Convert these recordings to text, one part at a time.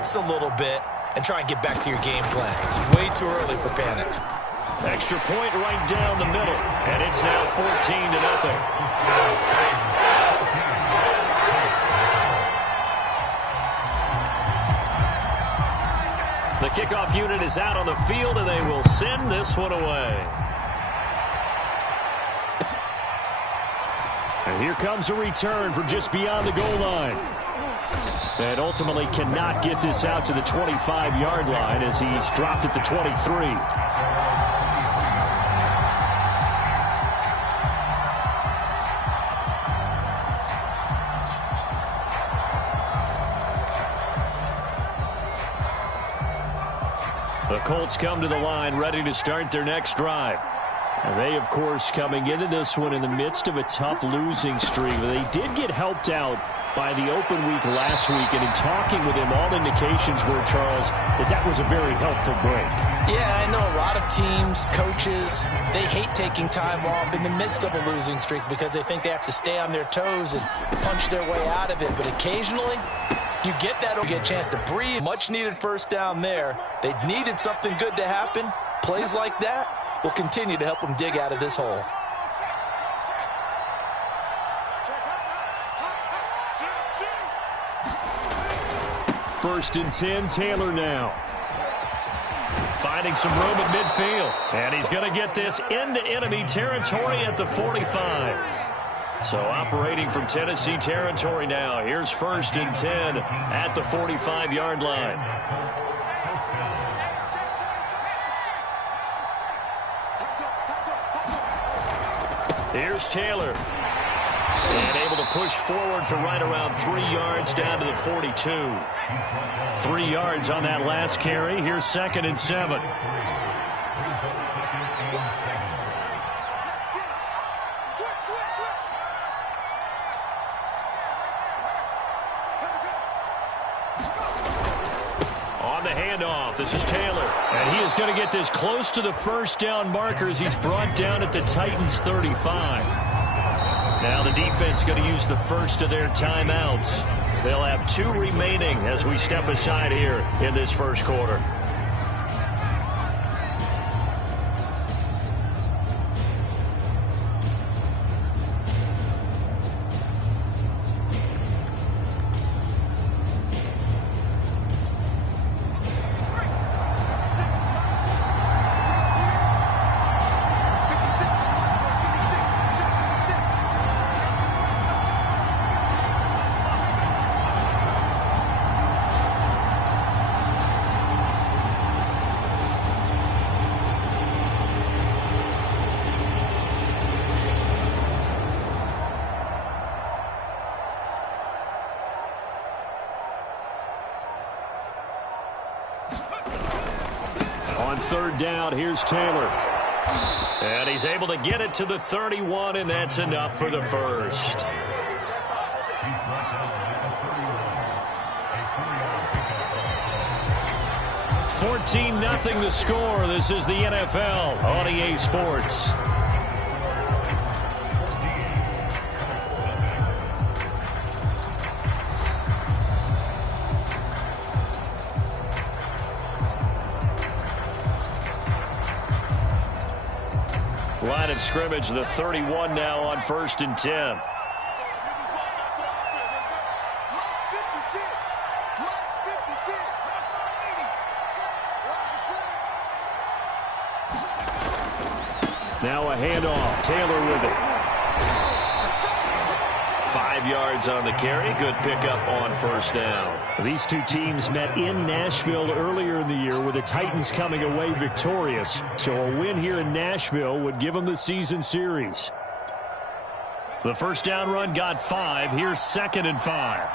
relax a little bit and try and get back to your game plan. It's way too early for panic. Extra point right down the middle, and it's now 14-0. The kickoff unit is out on the field, and they will send this one away. And here comes a return from just beyond the goal line. And ultimately cannot get this out to the 25-yard line as he's dropped at the 23. The Colts come to the line ready to start their next drive. And they, of course, coming into this one in the midst of a tough losing streak. They did get helped out by the open week last week, and in talking with him, all indications were, Charles, that was a very helpful break. Yeah, I know a lot of teams, coaches, they hate taking time off in the midst of a losing streak because they think they have to stay on their toes and punch their way out of it. But occasionally, you get that, or you get a chance to breathe. Much needed first down there. They needed something good to happen. Plays like that will continue to help them dig out of this hole. First and 10, Taylor now. Finding some room at midfield. And he's going to get this into enemy territory at the 45. So operating from Tennessee territory now. Here's first and 10 at the 45-yard line. Here's Taylor. And able to push forward for right around 3 yards down to the 42. 3 yards on that last carry. Here's second and 7. On the handoff, this is Taylor. And he is going to get this close to the first down markers. He's brought down at the Titans' 35. Now the defense going to use the first of their timeouts. They'll have 2 remaining as we step aside here in this first quarter. On third down, here's Taylor. And he's able to get it to the 31, and that's enough for the first. $14-0 the score. This is the NFL on EA Sports. Line of scrimmage, the 31 now on first and 10. Now a handoff. Taylor with it. 5 yards on the carry. Good pickup on first down. These two teams met in Nashville earlier in the year with the Titans coming away victorious. So a win here in Nashville would give them the season series. The first down run got 5. Here's second and 5.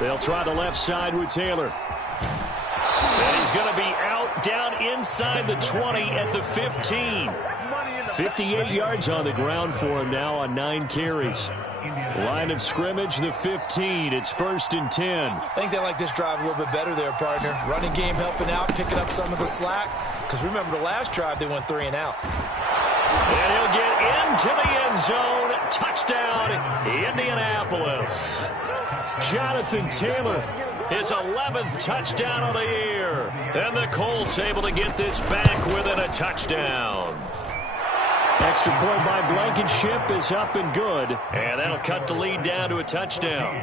They'll try the left side with Taylor. And he's going to be out down inside the 20 at the 15. 58 yards on the ground for him now on 9 carries. Line of scrimmage, the 15. It's 1st and 10. I think they like this drive a little bit better there, partner. Running game helping out, picking up some of the slack. Because remember the last drive, they went 3 and out. And he'll get into the end zone. Touchdown, Indianapolis. Jonathan Taylor, his 11th touchdown of the year. And the Colts able to get this back within a touchdown. Extra point by Blankenship is up and good. And that'll cut the lead down to a touchdown.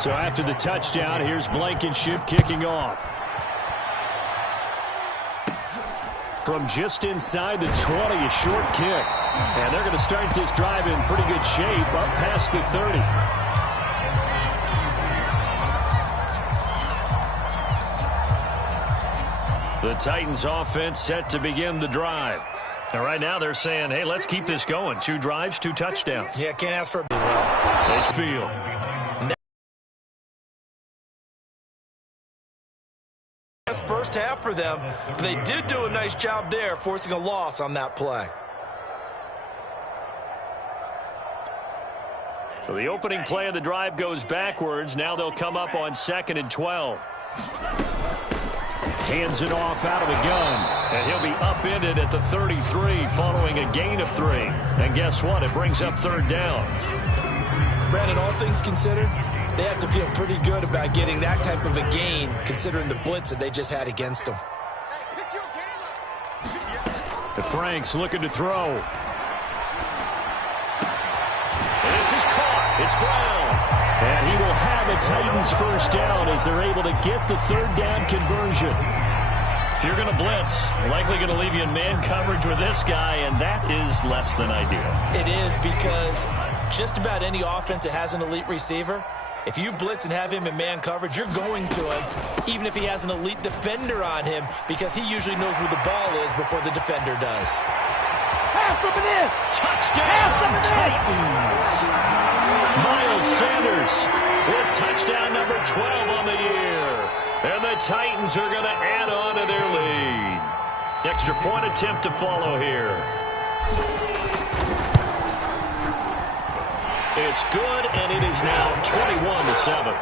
So after the touchdown, here's Blankenship kicking off. From just inside the 20, a short kick. And they're going to start this drive in pretty good shape up past the 30. The Titans offense set to begin the drive. And right now they're saying, hey, let's keep this going. 2 drives, 2 touchdowns. Yeah, can't ask for a well. Field. First half for them, but they did do a nice job there, forcing a loss on that play. So the opening play of the drive goes backwards. Now they'll come up on 2nd and 12. Hands it off out of the gun. And he'll be upended at the 33 following a gain of 3. And guess what? It brings up 3rd down. Brandon, all things considered, they have to feel pretty good about getting that type of a gain, considering the blitz that they just had against them. The Franks looking to throw. This is caught. It's Brown. And he will have a Titans first down as they're able to get the 3rd down conversion. If you're going to blitz, likely going to leave you in man coverage with this guy, and that is less than ideal. It is, because just about any offense that has an elite receiver, if you blitz and have him in man coverage, you're going to him, even if he has an elite defender on him, because he usually knows where the ball is before the defender does. Pass some of this! Touchdown, Titans! Miles Sanders with touchdown number 12 on the year. And the Titans are going to add on to their lead. Extra point attempt to follow here. It's good, and it is now 21-7.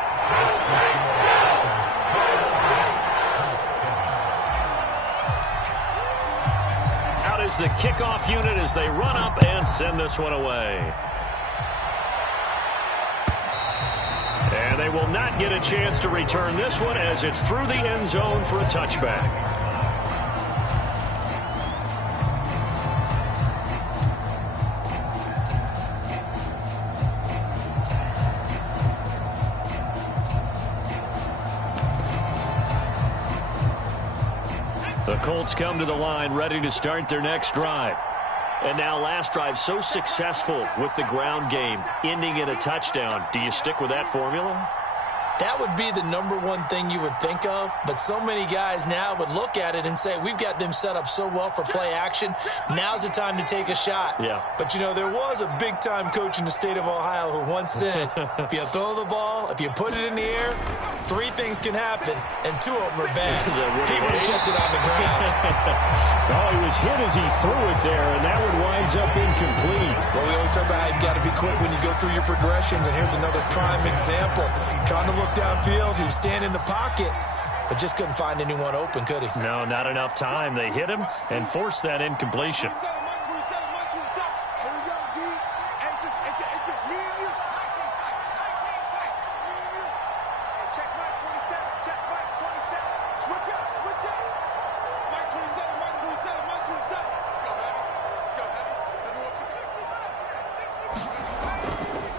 Out is the kickoff unit as they run up and send this one away. And they will not get a chance to return this one as it's through the end zone for a touchback. The Colts come to the line ready to start their next drive. And now last drive so successful with the ground game, ending in a touchdown. Do you stick with that formula? That would be the number one thing you would think of, but so many guys now would look at it and say, we've got them set up so well for play action, now's the time to take a shot. Yeah. But, you know, there was a big-time coach in the state of Ohio who once said, if you throw the ball, if you put it in the air, 3 things can happen, and 2 of them are bad. He would have kept it on the ground. Oh, he was hit as he threw it there, and that one winds up incomplete. Well, we always talk about how you've got to be quick when you go through your progressions, and here's another prime example. Trying to look downfield, he was standing in the pocket, but just couldn't find anyone open, could he? No, not enough time. They hit him and forced that incompletion.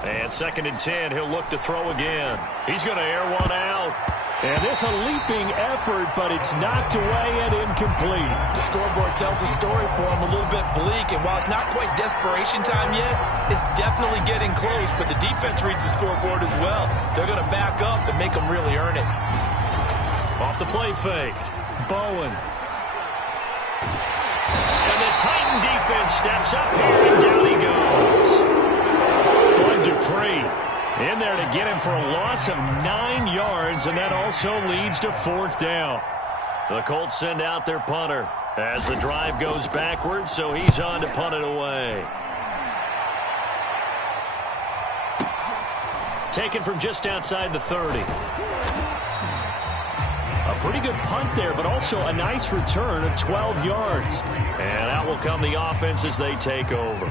And 2nd and 10, he'll look to throw again. He's going to air one out. And this a leaping effort, but it's knocked away and incomplete. The scoreboard tells a story for him, a little bit bleak, and while it's not quite desperation time yet, it's definitely getting close, but the defense reads the scoreboard as well. They're going to back up and make them really earn it. Off the play fake, Bowen. And the Titan defense steps up here, and down he goes. Dupree in there to get him for a loss of 9 yards, and that also leads to 4th down. The Colts send out their punter as the drive goes backwards, so he's on to punt it away. Taken from just outside the 30. A pretty good punt there, but also a nice return of 12 yards. And out will come the offense as they take over.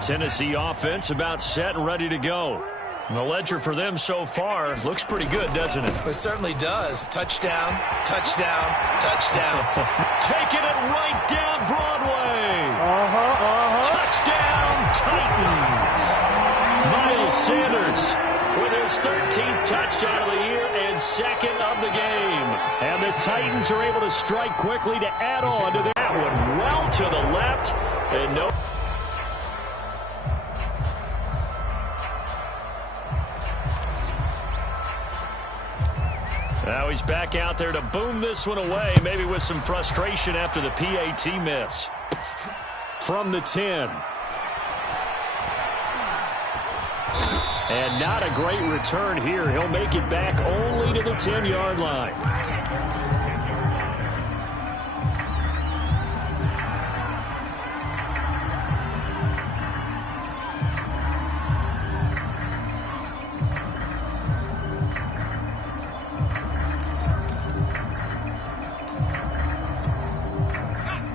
Tennessee offense about set and ready to go. And the ledger for them so far looks pretty good, doesn't it? It certainly does. Touchdown, touchdown, touchdown. Taking it right down Broadway. Touchdown, Titans. Miles Sanders with his 13th touchdown of the year and second of the game. And the Titans are able to strike quickly to add on to that one. Well to the left and no. Now he's back out there to boom this one away, maybe with some frustration after the PAT miss. From the 10. And not a great return here. He'll make it back only to the 10-yard line.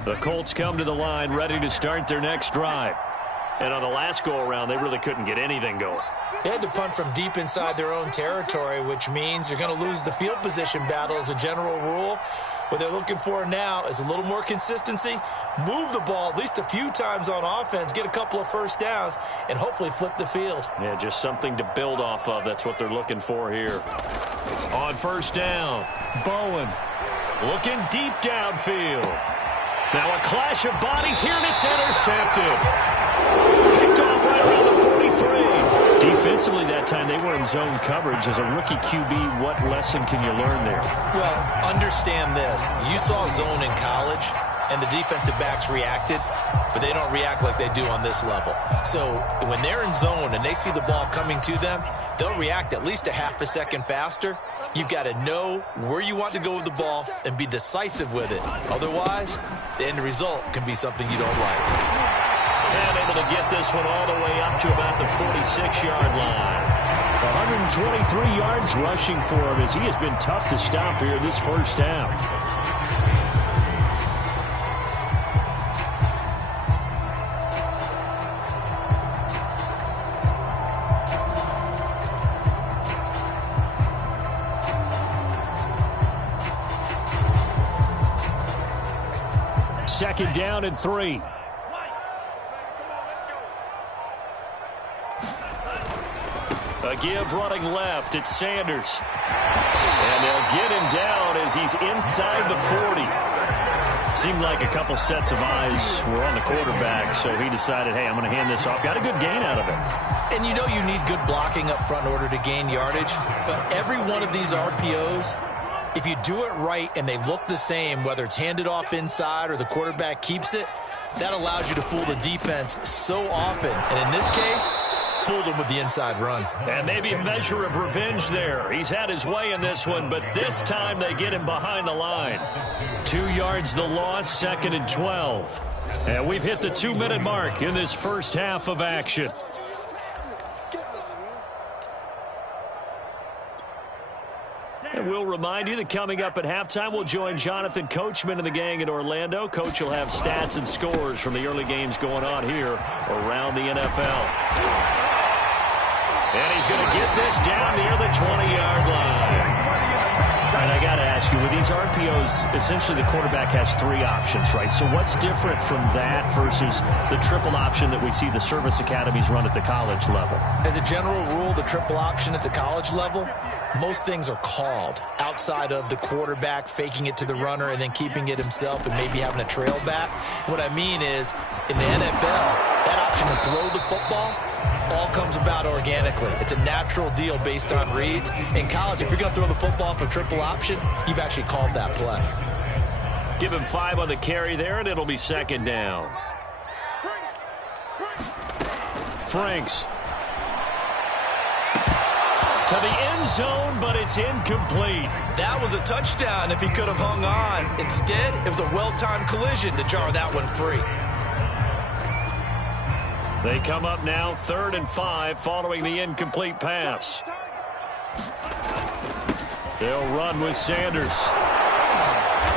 The Colts come to the line ready to start their next drive. And on the last go-around, they really couldn't get anything going. They had to punt from deep inside their own territory, which means you're going to lose the field position battle as a general rule. What they're looking for now is a little more consistency, move the ball at least a few times on offense, get a couple of first downs, and hopefully flip the field. Yeah, just something to build off of. That's what they're looking for here. On first down, Bowen looking deep downfield. Now a clash of bodies here, and it's intercepted. Picked off right around the 43. Defensively that time, they were in zone coverage. As a rookie QB, what lesson can you learn there? Well, understand this. You saw zone in college, and the defensive backs reacted, but they don't react like they do on this level. So when they're in zone and they see the ball coming to them, they'll react at least a half a second faster. You've got to know where you want to go with the ball and be decisive with it. Otherwise, the end result can be something you don't like. And able to get this one all the way up to about the 46-yard line. 123 yards rushing for him as he has been tough to stop here this first half. Second down and 3. A give running left. It's Sanders. And they'll get him down as he's inside the 40. Seemed like a couple sets of eyes were on the quarterback, so he decided, hey, I'm going to hand this off. Got a good gain out of it. And you know you need good blocking up front in order to gain yardage, but every one of these RPOs, if you do it right and they look the same, whether it's handed off inside or the quarterback keeps it, that allows you to fool the defense so often. And in this case, fooled him with the inside run. And maybe a measure of revenge there. He's had his way in this one, but this time they get him behind the line. 2 yards the loss, 2nd and 12. And we've hit the 2-minute mark in this first half of action. And we'll remind you that coming up at halftime, we'll join Jonathan Coachman and the gang in Orlando. Coach will have stats and scores from the early games going on here around the NFL. And he's going to get this down near the 20-yard line. And I got to ask you, with these RPOs, essentially the quarterback has 3 options, right? So what's different from that versus the triple option that we see the service academies run at the college level? As a general rule, the triple option at the college level, most things are called outside of the quarterback faking it to the runner and then keeping it himself and maybe having a trail back. What I mean is, in the NFL, that option to throw the football all comes about organically. It's a natural deal based on reads. In college, if you're going to throw the football for triple option, you've actually called that play. Give him 5 on the carry there, and it'll be 2nd down. Franks. To the end zone, but it's incomplete. That was a touchdown if he could have hung on. Instead, it was a well-timed collision to jar that one free. They come up now 3rd and 5 following the incomplete pass. They'll run with Sanders.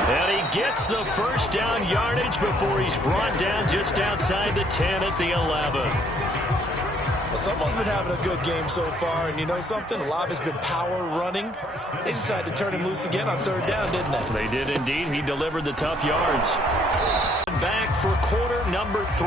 And he gets the first down yardage before he's brought down just outside the 10 at the 11. Well, someone's been having a good game so far, and you know something? A lot of it's been power running. They decided to turn him loose again on 3rd down, didn't they? They did indeed. He delivered the tough yards. Back for quarter number 3.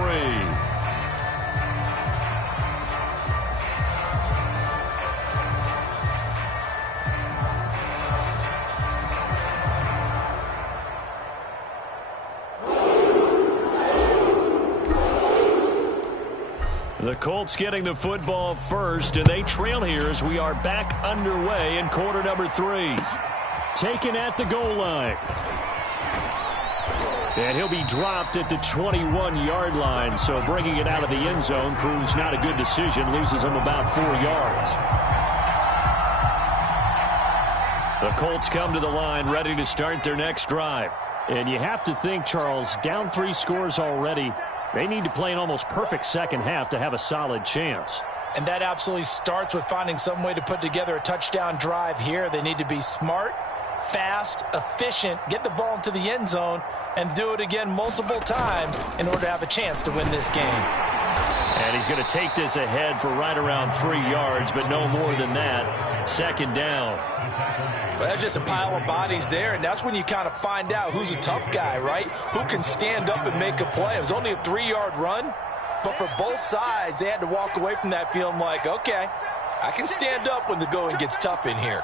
The Colts getting the football first, and they trail here as we are back underway in quarter number 3. Taken at the goal line. And he'll be dropped at the 21-yard line, so bringing it out of the end zone proves not a good decision, loses him about 4 yards. The Colts come to the line ready to start their next drive. And you have to think, Charles, down 3 scores already. They need to play an almost perfect second half to have a solid chance. And that absolutely starts with finding some way to put together a touchdown drive here. They need to be smart, fast, efficient, get the ball into the end zone, and do it again multiple times in order to have a chance to win this game. And he's going to take this ahead for right around 3 yards, but no more than that. 2nd down. Well, that's just a pile of bodies there, and that's when you kind of find out who's a tough guy, right? Who can stand up and make a play. It was only a 3-yard run, but for both sides, they had to walk away from that feeling like, okay, I can stand up when the going gets tough in here.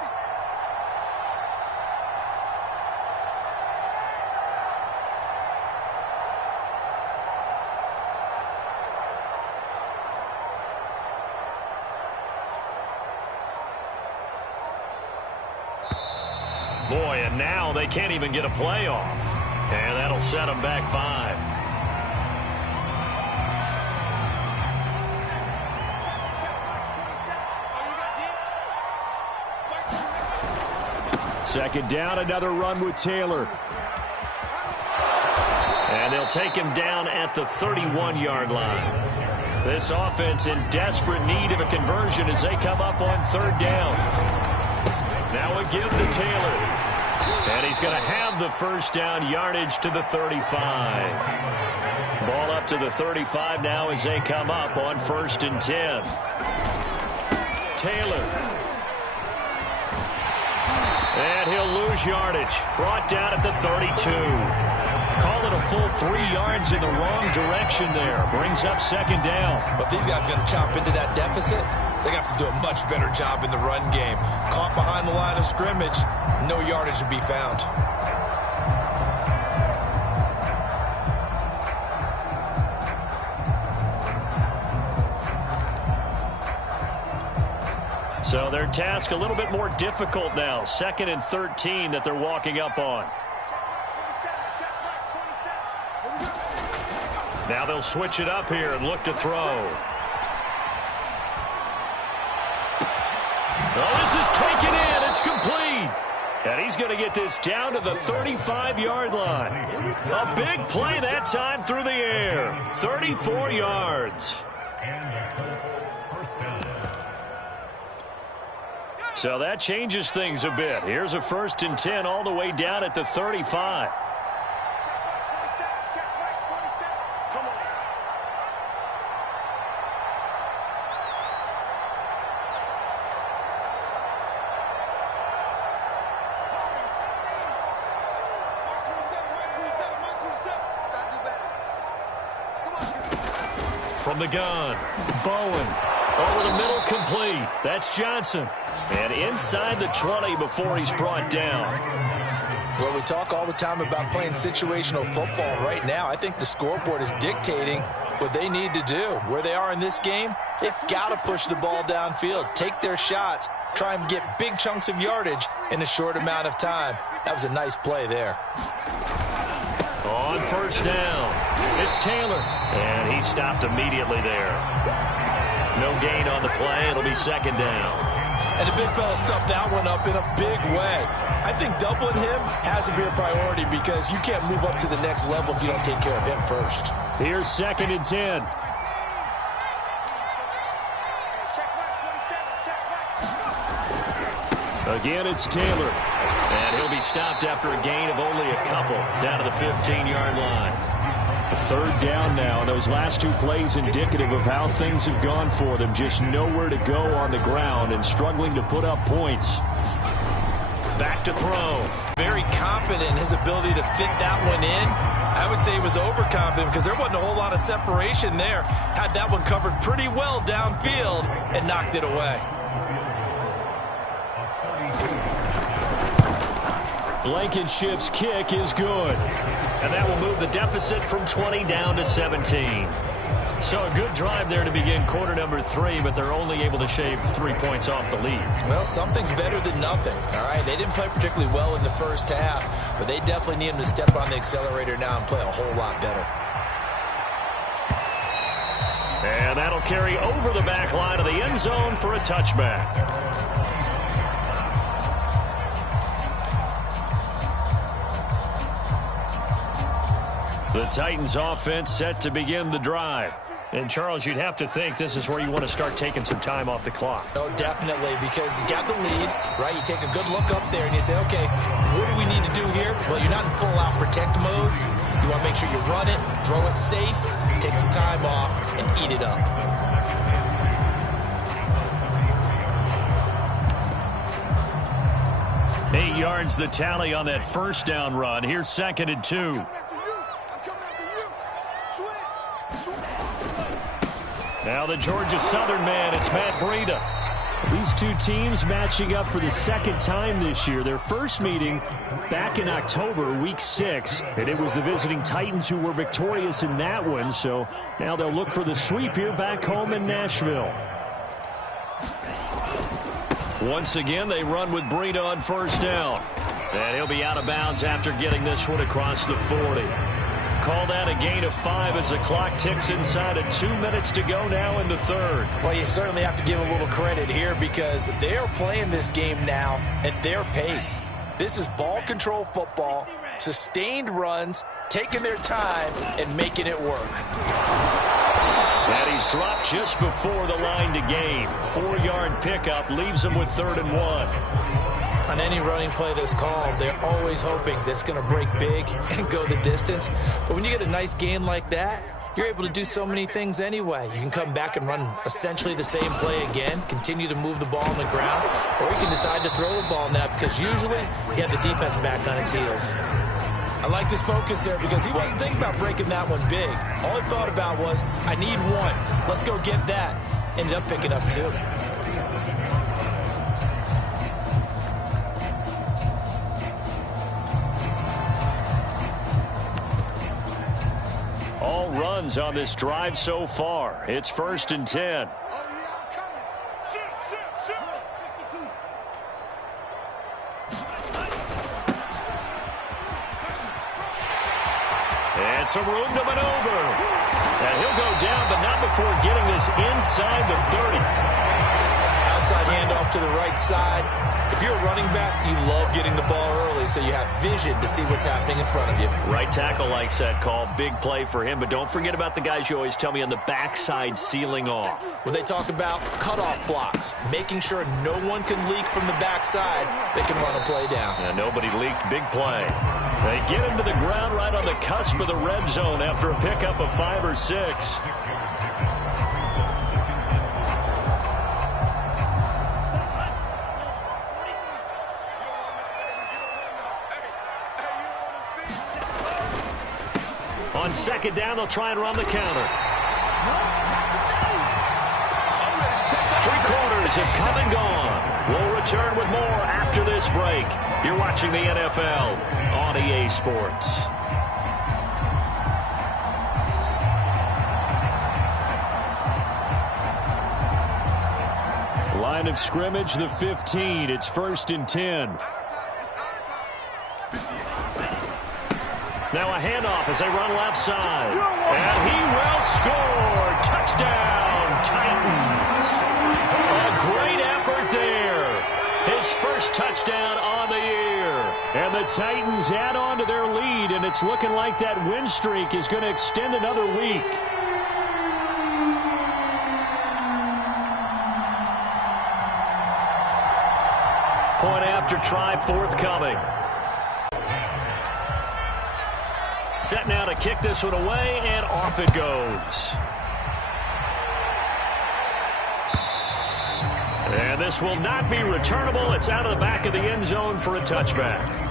Boy, and now they can't even get a play off. And that'll set them back 5. Second down, another run with Taylor. And they'll take him down at the 31-yard line. This offense in desperate need of a conversion as they come up on 3rd down. Now a give to Taylor. And he's going to have the first down yardage to the 35. Ball up to the 35 now as they come up on 1st and 10. Taylor. And he'll lose yardage. Brought down at the 32. Call it a full 3 yards in the wrong direction there. Brings up 2nd down. But these guys are going to chop into that deficit. They got to do a much better job in the run game. Caught behind the line of scrimmage, no yardage to be found. So their task a little bit more difficult now. 2nd and 13 that they're walking up on. Now they'll switch it up here and look to throw. Oh, this is taken in. It's complete. And he's going to get this down to the 35-yard line. A big play that time through the air. 34 yards. So that changes things a bit. Here's a 1st and 10 all the way down at the 35. From the gun, Bowen. Over the middle, complete. That's Johnson. And inside the 20 before he's brought down. Well, we talk all the time about playing situational football. Right now, I think the scoreboard is dictating what they need to do. Where they are in this game, they've got to push the ball downfield, take their shots, try and get big chunks of yardage in a short amount of time. That was a nice play there. On 1st down, it's Taylor. And he stopped immediately there. No gain on the play. It'll be second down. And the big fella stuffed that one up in a big way. I think doubling him has to be a priority because you can't move up to the next level if you don't take care of him first. Here's 2nd and 10. Again, it's Taylor. And he'll be stopped after a gain of only a couple down to the 15-yard line. 3rd down now. Those last 2 plays indicative of how things have gone for them. Just nowhere to go on the ground and struggling to put up points. Back to throw. Very confident in his ability to fit that one in. I would say he was overconfident because there wasn't a whole lot of separation there. Had that one covered pretty well downfield and knocked it away. Blankenship's kick is good. And that will move the deficit from 20 down to 17. So a good drive there to begin quarter number 3, but they're only able to shave 3 points off the lead. Well, something's better than nothing. All right, they didn't play particularly well in the first half, but they definitely need him to step on the accelerator now and play a whole lot better. And that'll carry over the back line of the end zone for a touchback. The Titans offense set to begin the drive. And, Charles, you'd have to think this is where you want to start taking some time off the clock. Oh, definitely, because you got the lead, right? You take a good look up there and you say, okay, what do we need to do here? Well, you're not in full-out protect mode. You want to make sure you run it, throw it safe, take some time off, and eat it up. Eight yards the tally on that first down run. Here's 2nd and 2. Now the Georgia Southern man, it's Matt Breida. These 2 teams matching up for the 2nd time this year. Their first meeting back in October, week 6. And it was the visiting Titans who were victorious in that one. So now they'll look for the sweep here back home in Nashville. Once again, they run with Breida on first down. And he'll be out of bounds after getting this one across the 40. Call that a gain of 5 as the clock ticks inside of 2 minutes to go now in the 3rd. Well, you certainly have to give a little credit here because they are playing this game now at their pace. This is ball control football, sustained runs, taking their time, and making it work. And he's dropped just before the line to gain. 4-yard pickup leaves him with 3rd and 1. On any running play that's called, they're always hoping that it's going to break big and go the distance. But when you get a nice gain like that, you're able to do so many things anyway. You can come back and run essentially the same play again, continue to move the ball on the ground, or you can decide to throw the ball now because usually you have the defense back on its heels. I like his focus there because he wasn't thinking about breaking that one big. All he thought about was, I need 1. Let's go get that. Ended up picking up 2. All runs on this drive so far. It's 1st and 10. And some room to maneuver. And he'll go down, but not before getting this inside the 30. Outside handoff to the right side. If you're a running back, you love getting the ball early so you have vision to see what's happening in front of you. Right tackle likes that call. Big play for him, but don't forget about the guys you always tell me on the backside sealing off. When they talk about cutoff blocks, making sure no one can leak from the backside, they can run a play down. And nobody leaked. Big play. They get him to the ground right on the cusp of the red zone after a pickup of 5 or 6. On 2nd down, they'll try and run the counter. 3 quarters have come and gone. We'll return with more after this break. You're watching the NFL on EA Sports. Line of scrimmage, the 15. It's 1st and 10. Now a handoff as they run left side. And he will score. Touchdown, Titans. Titans add on to their lead, and it's looking like that win streak is going to extend another week. Point after try forthcoming. Set now to kick this one away, and off it goes. And this will not be returnable. It's out of the back of the end zone for a touchback.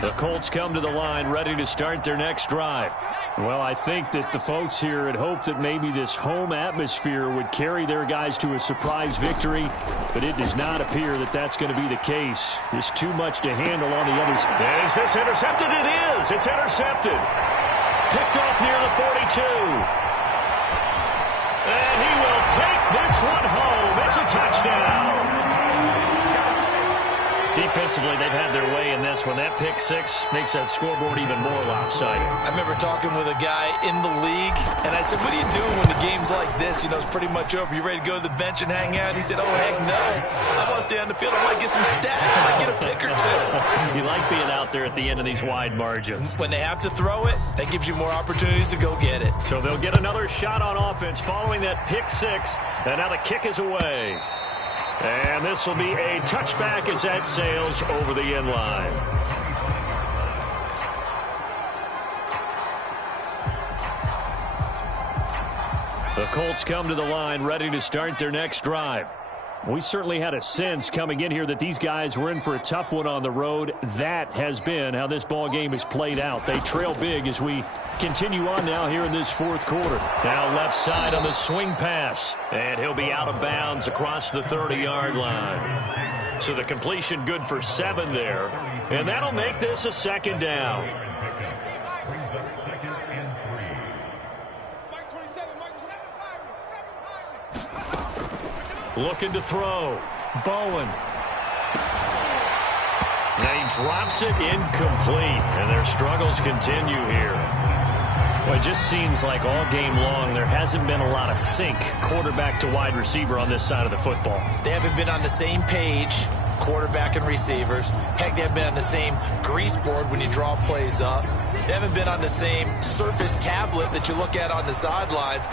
The Colts come to the line ready to start their next drive. Well, I think that the folks here had hoped that maybe this home atmosphere would carry their guys to a surprise victory, but it does not appear that that's going to be the case. There's too much to handle on the other side. Is this intercepted? It is. It's intercepted. Picked off near the 42. And he will take this one home. It's a touchdown. Defensively, they've had their way in this one. That pick six makes that scoreboard even more lopsided. I remember talking with a guy in the league, and I said, what do you do when the game's like this? You know, it's pretty much over. You ready to go to the bench and hang out? He said, oh, heck no. I want to stay on the field. I might get some stats. I might get a pick or two. You like being out there at the end of these wide margins. When they have to throw it, that gives you more opportunities to go get it. So they'll get another shot on offense following that pick six, and now the kick is away. And this will be a touchback as that sails over the end line. The Colts come to the line ready to start their next drive. We certainly had a sense coming in here that these guys were in for a tough one on the road. That has been how this ball game has played out. They trail big as we continue on now here in this fourth quarter. Now left side on the swing pass. And he'll be out of bounds across the 30-yard line. So the completion good for 7 there. And that'll make this a second down. Looking to throw. Bowen. Now he drops it incomplete. And their struggles continue here. Well, it just seems like all game long there hasn't been a lot of sync quarterback to wide receiver on this side of the football. They haven't been on the same page, quarterback and receivers. Heck, they haven't been on the same grease board when you draw plays up. They haven't been on the same surface tablet that you look at on the sidelines.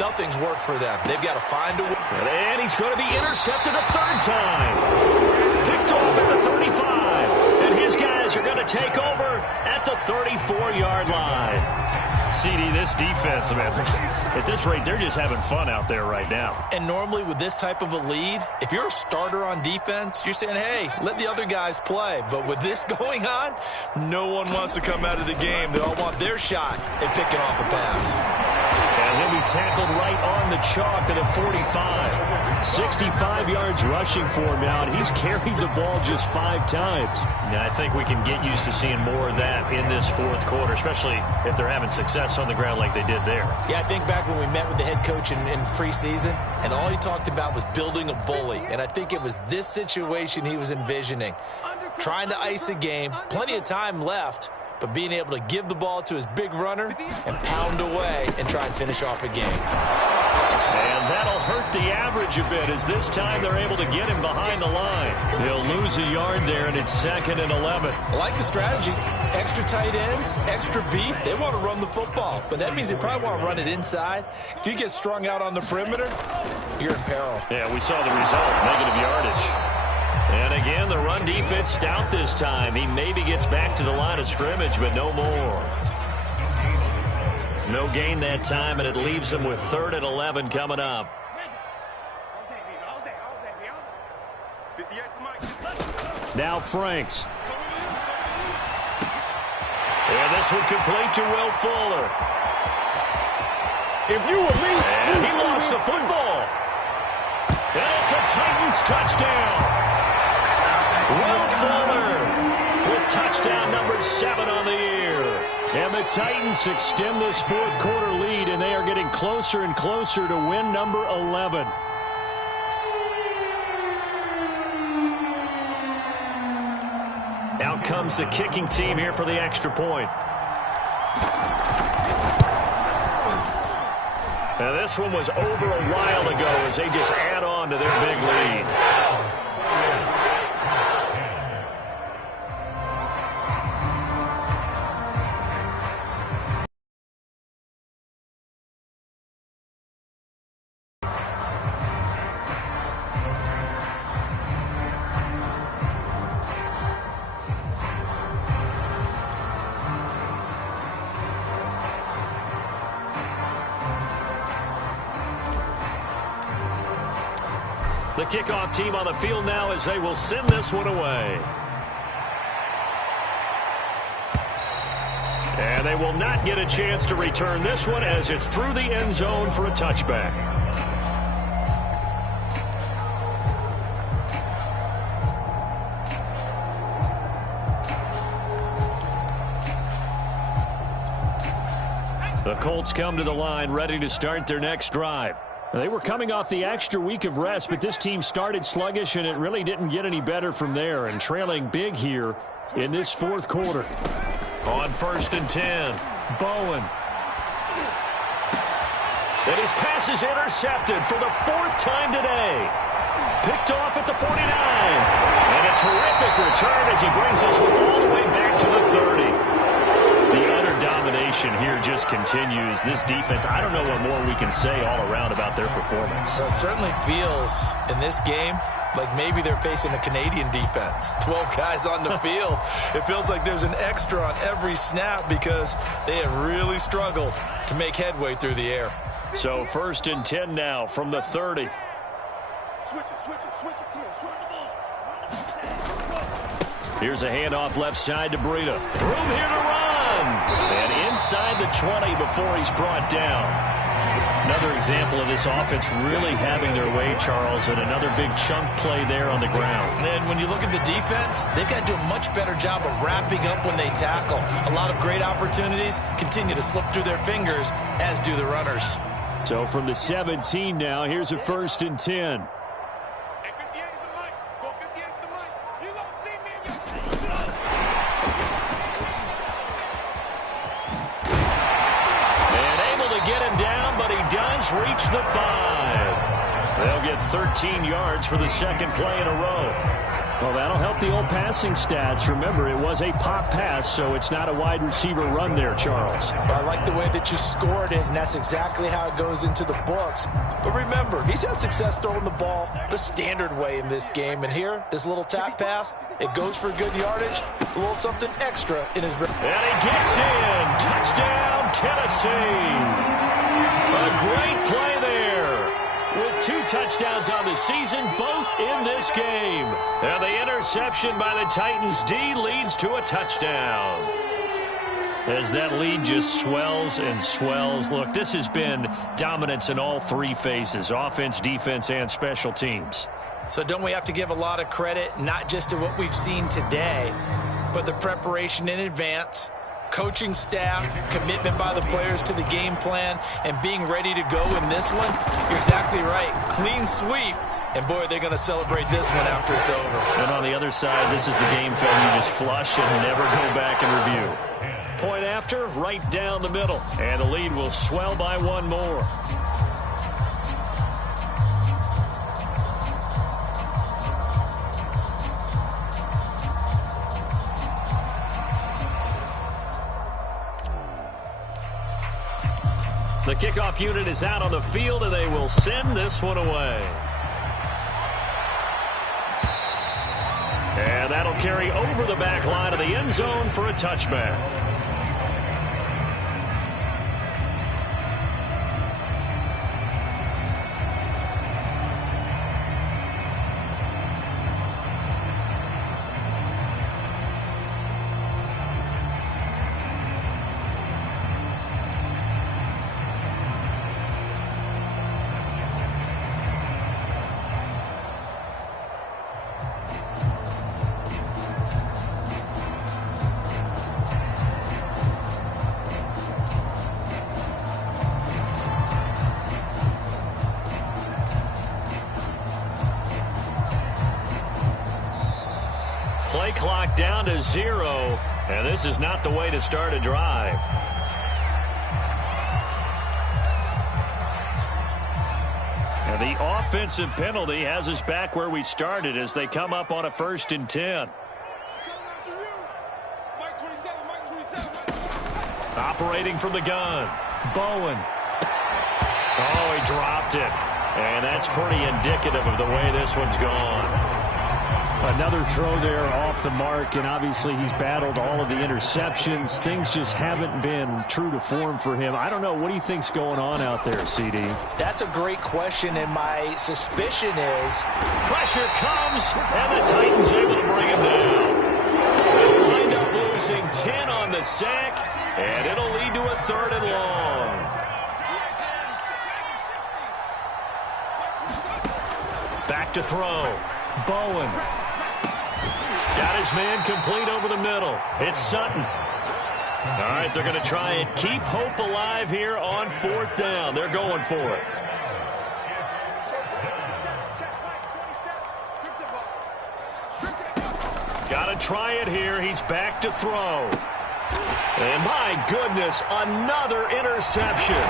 Nothing's worked for them. They've got to find a way. And he's going to be intercepted a third time. Picked off at the 35. And his guys are going to take over at the 34-yard line. CD, this defense, man, at this rate, they're just having fun out there right now. And normally with this type of a lead, if you're a starter on defense, you're saying, hey, let the other guys play. But with this going on, no one wants to come out of the game. They all want their shot at picking off a pass. And he'll be tackled right on the chalk at the 45. 65 yards rushing for him now, and he's carried the ball just 5 times. Now, I think we can get used to seeing more of that in this fourth quarter, especially if they're having success on the ground like they did there. Yeah, I think back when we met with the head coach in preseason, and all he talked about was building a bully. And I think it was this situation he was envisioning. Trying to ice a game, plenty of time left, but being able to give the ball to his big runner and pound away and try and finish off a game. And that'll hurt the average a bit as this time they're able to get him behind the line. He'll lose a yard there, and it's 2nd and 11. I like the strategy. Extra tight ends, extra beef. They want to run the football, but that means they probably want to run it inside. If you get strung out on the perimeter, you're in peril. Yeah, we saw the result, negative yardage. And again, the run defense stout this time. He maybe gets back to the line of scrimmage, but no more. No gain that time, and it leaves him with 3rd and 11 coming up. Now Franks. And this one complete to Will Fuller. If you were me, and he lost the football. And it's a Titans touchdown. Will Fuller with touchdown number 7 on the year. And the Titans extend this fourth quarter lead, and they are getting closer and closer to win number 11. Out comes the kicking team here for the extra point. Now this one was over a while ago as they just add on to their big lead. The kickoff team on the field now as they will send this one away. And they will not get a chance to return this one as it's through the end zone for a touchback. The Colts come to the line ready to start their next drive. They were coming off the extra week of rest, but this team started sluggish, and it really didn't get any better from there, and trailing big here in this fourth quarter. On 1st and 10, Bowen. And his pass is intercepted for the 4th time today. Picked off at the 49. And a terrific return as he brings this one all the way back to the 30. The utter domination here just continues. This defense, I don't know what more we can say all around about their performance. Well, it certainly feels in this game like maybe they're facing a Canadian defense. 12 guys on the field. It feels like there's an extra on every snap because they have really struggled to make headway through the air. So 1st and 10 now from the 30. Switch it. Come on, switch the ball. Here's a handoff left side to Breida. Room here to run. And inside the 20 before he's brought down. Another example of this offense really having their way, Charles, and another big chunk play there on the ground. And then when you look at the defense, they've got to do a much better job of wrapping up when they tackle. A lot of great opportunities continue to slip through their fingers, as do the runners. So from the 17 now, here's a 1st and 10. Reach the 5. They'll get 13 yards for the 2nd play in a row. Well, that'll help the old passing stats. Remember, it was a pop pass, so it's not a wide receiver run there, Charles. Well, I like the way that you scored it, and that's exactly how it goes into the books. But remember, he's had success throwing the ball the standard way in this game. And here, this little tap pass, it goes for good yardage, a little something extra in his... And he gets in. Touchdown, Tennessee. A great play there with 2 touchdowns on the season, both in this game. And the interception by the Titans D leads to a touchdown. As that lead just swells and swells. Look, this has been dominance in all 3 phases, offense, defense, and special teams. So don't we have to give a lot of credit, not just to what we've seen today, but the preparation in advance, coaching staff, commitment by the players to the game plan, and being ready to go in this one? You're exactly right. Clean sweep. And, boy, they're going to celebrate this one after it's over. And on the other side, this is the game film you just flush and never go back and review. Point after, right down the middle. And the lead will swell by 1 more. The kickoff unit is out on the field, and they will send this one away. And that'll carry over the back line of the end zone for a touchback. Play clock down to 0, and this is not the way to start a drive. And the offensive penalty has us back where we started as they come up on a 1st and 10. Operating from the gun, Bowen. Oh, he dropped it. And that's pretty indicative of the way this one's gone. Another throw there off the mark, and obviously he's battled all of the interceptions. Things just haven't been true to form for him. I don't know. What do you think's going on out there, CD? That's a great question, and my suspicion is... Pressure comes, and the Titans able to bring him down. They'll wind up losing 10 on the sack, and it'll lead to a 3rd and long. Back to throw. Bowen. Got his man complete over the middle. It's Sutton. All right, they're going to try and keep hope alive here on 4th down. They're going for it. Got to try it here. He's back to throw. And my goodness, another interception.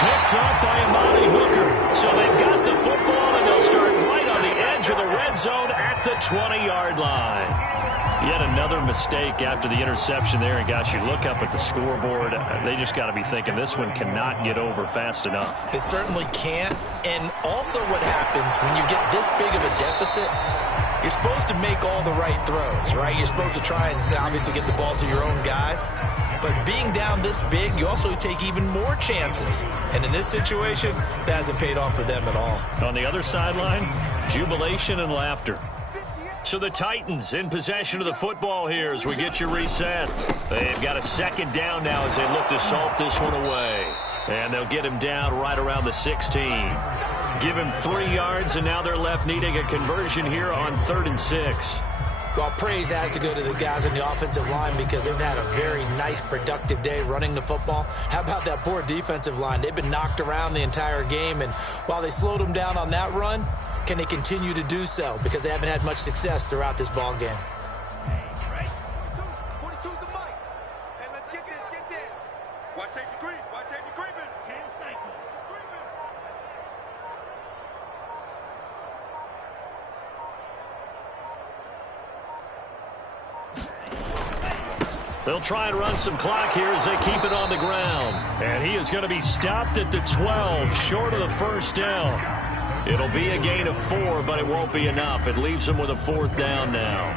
Picked up by Amani Hooker. So they've got the football, and they'll start right on the edge of the red zone at the 20-yard line. Yet another mistake after the interception there. And, gosh, you look up at the scoreboard, they just got to be thinking this one cannot get over fast enough. It certainly can't. And also what happens when you get this big of a deficit, you're supposed to make all the right throws, right? You're supposed to try and obviously get the ball to your own guys. But being down this big, you also take even more chances. And in this situation, that hasn't paid off for them at all. On the other sideline, jubilation and laughter. So the Titans in possession of the football here as we get you reset. They've got a 2nd down now as they look to salt this one away. And they'll get him down right around the 16. Give him 3 yards, and now they're left needing a conversion here on 3rd and 6. Well, praise has to go to the guys on the offensive line because they've had a very nice, productive day running the football. How about that poor defensive line? They've been knocked around the entire game, and while they slowed them down on that run, can they continue to do so? Because they haven't had much success throughout this ball game. Watch safety creep. Watch safety creeping. 10 seconds. They'll try and run some clock here as they keep it on the ground. And he is going to be stopped at the 12, short of the 1st down. It'll be a gain of 4, but it won't be enough. It leaves him with a 4th down now.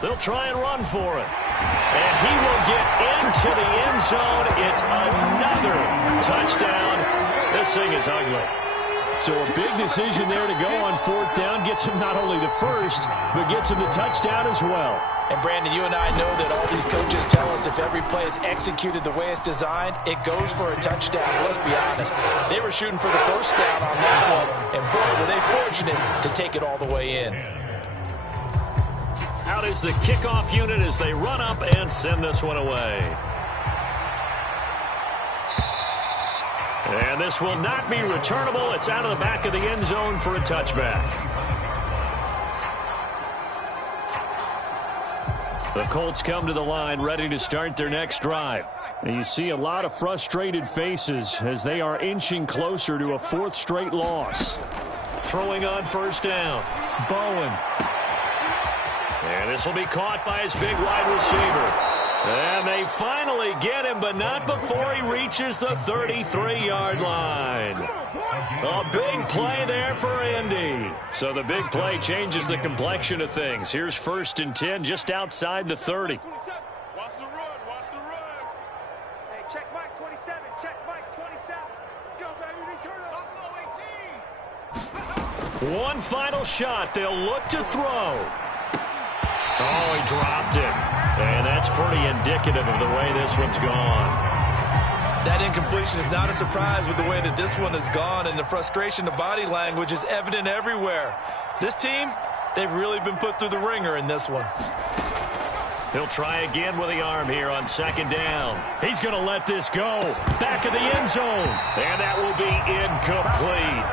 They'll try and run for it. And he will get into the end zone. It's another touchdown. This thing is ugly. So a big decision there to go on 4th down. Gets him not only the 1st, but gets him the touchdown as well. And, Brandon, you and I know that all these coaches tell us if every play is executed the way it's designed, it goes for a touchdown. Let's be honest. They were shooting for the 1st down on that one, and, boy, were they fortunate to take it all the way in. Out is the kickoff unit as they run up and send this one away. And this will not be returnable. It's out of the back of the end zone for a touchback. The Colts come to the line ready to start their next drive. And you see a lot of frustrated faces as they are inching closer to a 4th straight loss. Throwing on 1st down. Bowen. And this will be caught by his big wide receiver. And they finally get him, but not before he reaches the 33-yard line. A big play there for Indy. So the big play changes the complexion of things. Here's 1st and 10 just outside the 30. Watch the run. Watch the run. Hey, check Mike 27. Check Mike 27. Let's go, baby. Return up. Buffalo 18. One final shot. They'll look to throw. Oh, he dropped it. And that's pretty indicative of the way this one's gone. That incompletion is not a surprise with the way that this one has gone, and the frustration of body language is evident everywhere. This team, they've really been put through the ringer in this one. He'll try again with the arm here on 2nd down. He's going to let this go. Back of the end zone. And that will be incomplete.